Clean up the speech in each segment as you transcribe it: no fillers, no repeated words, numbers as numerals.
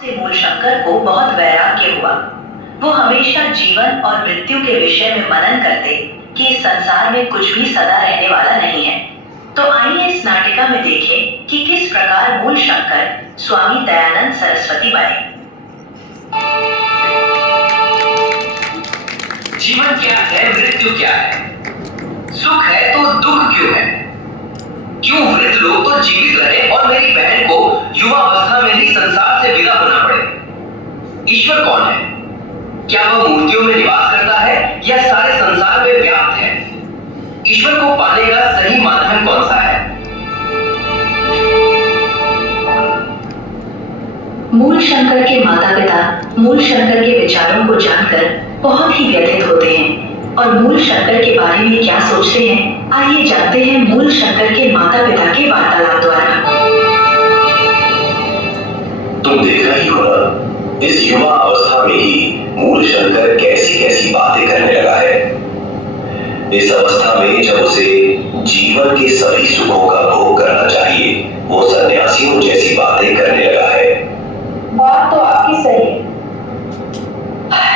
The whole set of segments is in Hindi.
से मूलशंकर को बहुत वैराग्य हुआ। वो हमेशा जीवन और मृत्यु के विषय में मनन करते कि इस संसार में कुछ भी सदा रहने वाला नहीं है। तो आइए इस नाटिका में देखें कि किस प्रकार मूलशंकर स्वामी दयानंद सरस्वती बने। जीवन क्या है, मृत्यु क्या है, सुख है तो दुख क्यों है? क्यों वृद्ध लोग तो जीवित रहे और मेरी बहन को युवावस्था में ही संसार से विदा होना पड़े? ईश्वर कौन है? क्या वह मूर्तियों में निवास करता है या सारे संसार में व्याप्त है? ईश्वर को पाने का सही माध्यम कौन सा है? मूलशंकर के माता पिता मूलशंकर के विचारों को जानकर बहुत ही व्यथित होते हैं और मूलशंकर के बारे में क्या सोचते हैं, आइए जानते हैं मूलशंकर के माता पिता के वार्तालाप द्वारा। तुम देख रही हो ना, इस युवा अवस्था में ही मूलशंकर कैसी कैसी बातें करने लगा है। इस अवस्था में जब उसे जीवन के सभी सुखों का भोग करना चाहिए, वो सन्यासियों जैसी बातें करने लगा है। बात तो आपकी सही है।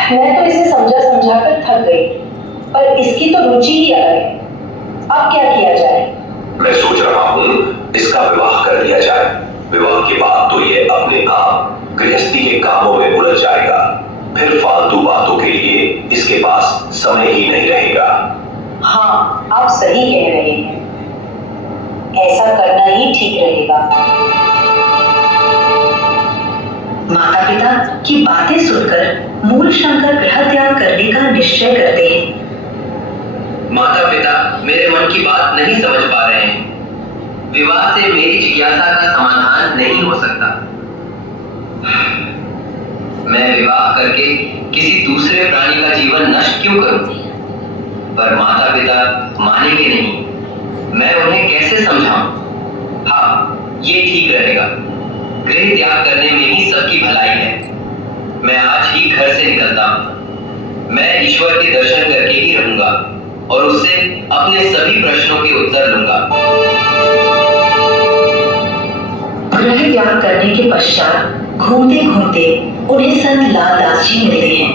मैं तो इसे समझा समझा कर थक गई, पर इसकी तो रुचि ही अलग है। अब क्या किया जाए? मैं सोच रहा हूँ इसका विवाह कर दिया जाए। विवाह के बाद तो ये अपने आप गृहस्थी के कामों में उलझ जाएगा, फिर फालतू बातों के लिए इसके पास समय ही नहीं रहेगा। हाँ, आप सही कह रहे हैं। ऐसा करना ही ठीक रहेगा। माता पिता की बातें सुनकर मूलशंकर गृह त्याग करने का निश्चय करते हैं। माता पिता मेरे मन की बात नहीं समझ पा रहे हैं। विवाह से मेरी जिज्ञासा का समाधान नहीं हो सकता। मैं विवाह करके किसी दूसरे प्राणी का जीवन नष्ट क्यों करूं? पर माता पिता मानेंगे नहीं। मैं उन्हें कैसे समझाऊं? हाँ, ये ठीक रहेगा। गृह त्याग करने में ही सबकी भलाई है। मैं आज ही घर से निकलता हूं। मैं ईश्वर के दर्शन करके ही रहूंगा और उससे अपने सभी प्रश्नों के उत्तर लूंगा। गृह त्याग करने के पश्चात घूमते घूमते उन्हें संत लालदास जी मिलते हैं।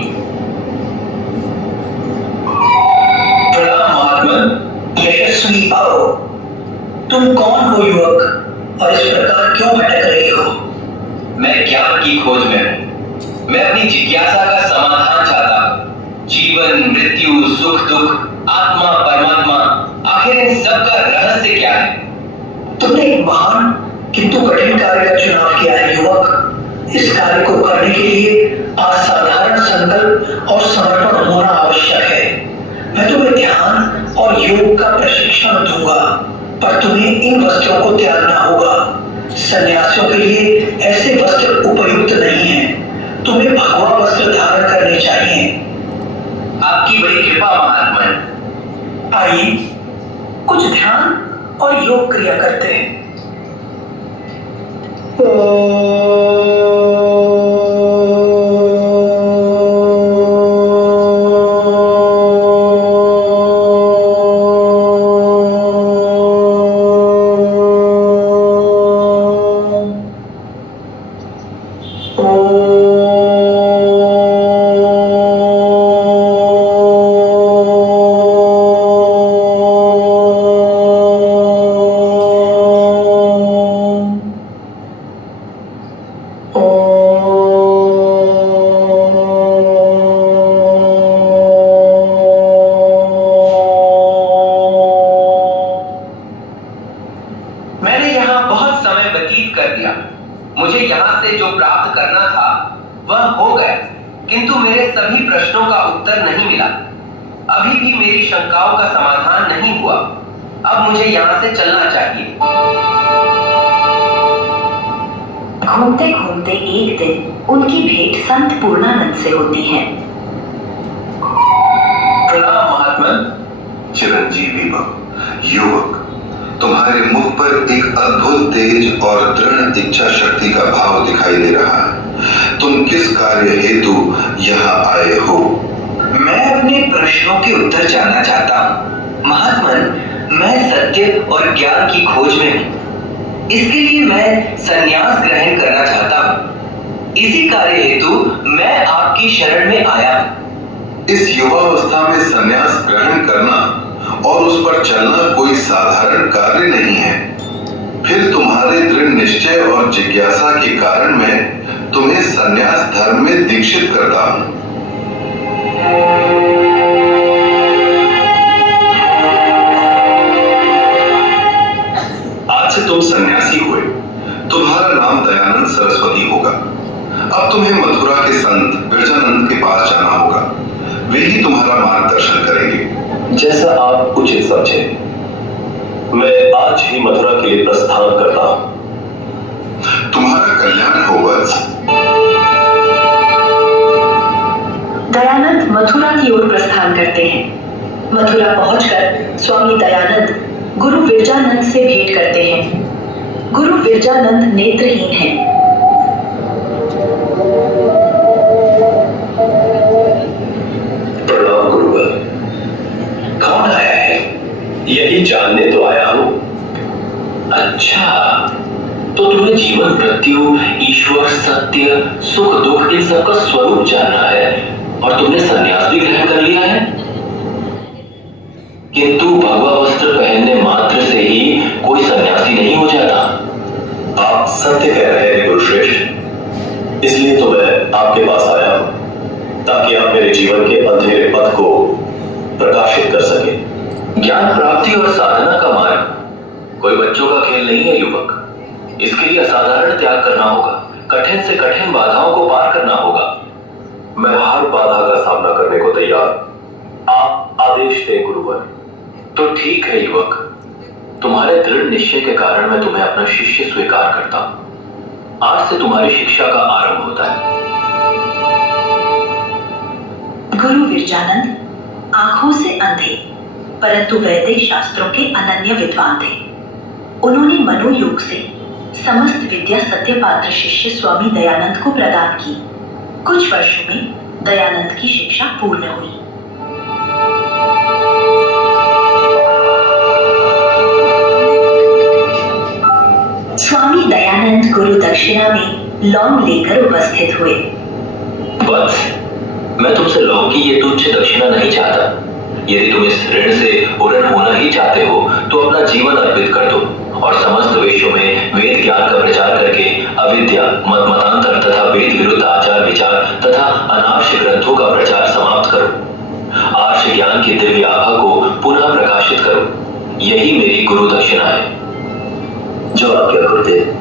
प्रणाम महात्मन, यशस्वी आओ। तुम कौन हो युवक, और इस प्रकार क्यों भटक रहे हो? मैं ज्ञान की खोज में हूं। मैं अपनी जिज्ञासा का समाधान चाहता हूं। जीवन, मृत्यु, सुख दुख, आत्मा, परमात्मा, आखिर इन सब का रहस्य क्या है? तुमने एक महान किंतु कठिन कार्य का चुनाव किया है युवक। इस कार्य को करने के लिए असाधारण संकल्प और समर्पण होना आवश्यक है। मैं तुम्हें ध्यान और योग का प्रशिक्षण दूंगा, पर तुम्हें इन वस्त्रों को त्यागना होगा। सन्यासियों के लिए ऐसे वस्त्र उपयुक्त नहीं हैं। तुम्हें भगवा वस्त्र धारण करने चाहिए। आपकी बड़ी कृपा महात्मन। आइए कुछ ध्यान और योग क्रिया करते हैं। मैंने यहाँ बहुत समय व्यतीत कर दिया। मुझे यहाँ से जो प्राप्त करना था वह हो गया, किंतु मेरे सभी प्रश्नों का उत्तर नहीं मिला। अभी भी मेरी शंकाओं का समाधान नहीं हुआ। अब मुझे यहाँ से चलना चाहिए। घूमते घूमते एक दिन उनकी भेंट संत पूर्णानंद से होती है। प्रणाम महात्मन। चिरंजीवी भव। युवक, तुम्हारे मुख पर एक अद्भुत तेज और दृढ़ इच्छा शक्ति का भाव दिखाई दे रहा है। तुम किस कार्य हेतु यहाँ आए हो? मैं अपने प्रश्नों के उत्तर जानना चाहता हूँ। महात्मन, मैं सत्य और ज्ञान की खोज में हूँ। इसके लिए मैं संन्यास ग्रहण करना चाहता हूँ। इसी कार्य हेतु मैं आपकी शरण में आया हूं। इस युवावस्था में संन्यास ग्रहण करना और उस पर चलना कोई साधारण कार्य नहीं है। फिर तुम्हारे दृढ़ निश्चय और जिज्ञासा के कारण मैं तुम्हें संन्यास धर्म में दीक्षित करता हूं। आज से तुम सन्यासी हुए। तुम्हारा नाम दयानंद सरस्वती होगा। अब तुम्हें मथुरा के संत विरजानंद के पास जाना होगा। वे ही तुम्हारा मार्गदर्शन करेंगे। जैसा आप उचित समझे। मैं आज ही मथुरा के लिए प्रस्थान करता हूं। तुम्हारा कल्याण हो वत्स। दयानंद मथुरा की ओर प्रस्थान करते हैं। मथुरा पहुंचकर स्वामी दयानंद गुरु विरजानंद से भेंट करते हैं। गुरु विरजानंद नेत्रहीन हैं। प्रणाम गुरुवर। कौन आया है? यही जानने तो आया हूं। अच्छा, तो तुम्हें जीवन, मृत्यु, ईश्वर, सत्य, सुख, दुख इन सबका स्वरूप जानना है और तुमने संन्यास भी ग्रहण कर लिया है। किंतु भगवा वस्त्र पहनने मात्र से ही कोई सन्यासी नहीं हो जाता। आप सत्य कह रहे हैं गुरुश्रेष्ठ। इसलिए तो मैं आपके पास आया हूं ताकि आप मेरे जीवन के अंधेरे पथ को प्रकाशित कर सके। ज्ञान प्राप्ति और साधना का मार्ग कोई बच्चों का खेल नहीं है युवक। इसके लिए असाधारण त्याग करना होगा। कठिन से कठिन बाधाओं को पार करना होगा। मैं हर बाधा का सामना करने को तैयार। आप आदेश दें गुरुवर। तो ठीक है युवक, तुम्हारे दृढ़ निश्चय के कारण मैं तुम्हें अपना शिष्य स्वीकार करता हूं। आज से तुम्हारी शिक्षा का आरंभ होता है। गुरु विरजानंद आंखों से अंधे परंतु वैदिक शास्त्रों के अनन्य विद्वान थे। उन्होंने मनोयोग से समस्त विद्या सत्यपात्र शिष्य स्वामी दयानंद को प्रदान की। कुछ वर्षों में दयानंद की शिक्षा पूर्ण हुई। स्वामी दयानंद गुरु दक्षिणा में लौंग लेकर उपस्थित हुए। बस, मैं तुमसे लौंग की ये तुच्छ दक्षिणा नहीं चाहता। यदि तुम इस ऋण से पूर्ण होना ही चाहते हो तो अपना जीवन अर्पित कर दो और समस्त विश्व में वेद ज्ञान का प्रचार करके अविद्या, मत मतांतर तथा वेद विरुद्ध आचार विचार तथा अनार्ष ग्रंथों का प्रचार समाप्त करो। आर्ष ज्ञान की दिव्य आभा को पुनः प्रकाशित करो। यही मेरी गुरु दक्षिणा है। जो आज्ञा गुरुदेव।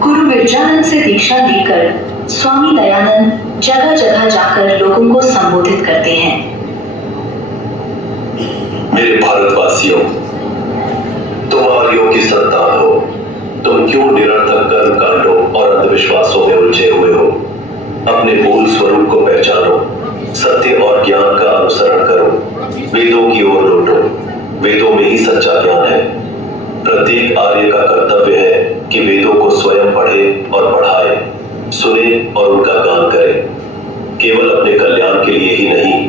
गुरु विरजानंद से दीक्षा लेकर स्वामी दयानंद जगह जगह जाकर लोगों को संबोधित करते हैं। मेरे भारतवासियों, तुम आर्यों की संतान हो। तुम क्यों निरर्थक कर्म कांडों और अंधविश्वासों में उलझे हुए हो? अपने मूल स्वरूप को पहचानो। सत्य और ज्ञान का अनुसरण करो। वेदों की ओर लौटो। वेदों में ही सच्चा ज्ञान है। प्रत्येक आर्य का कर्तव्य है कि वेदों को स्वयं पढ़े और पढ़ाए, सुने और उनका गान करे। केवल अपने कल्याण के लिए ही नहीं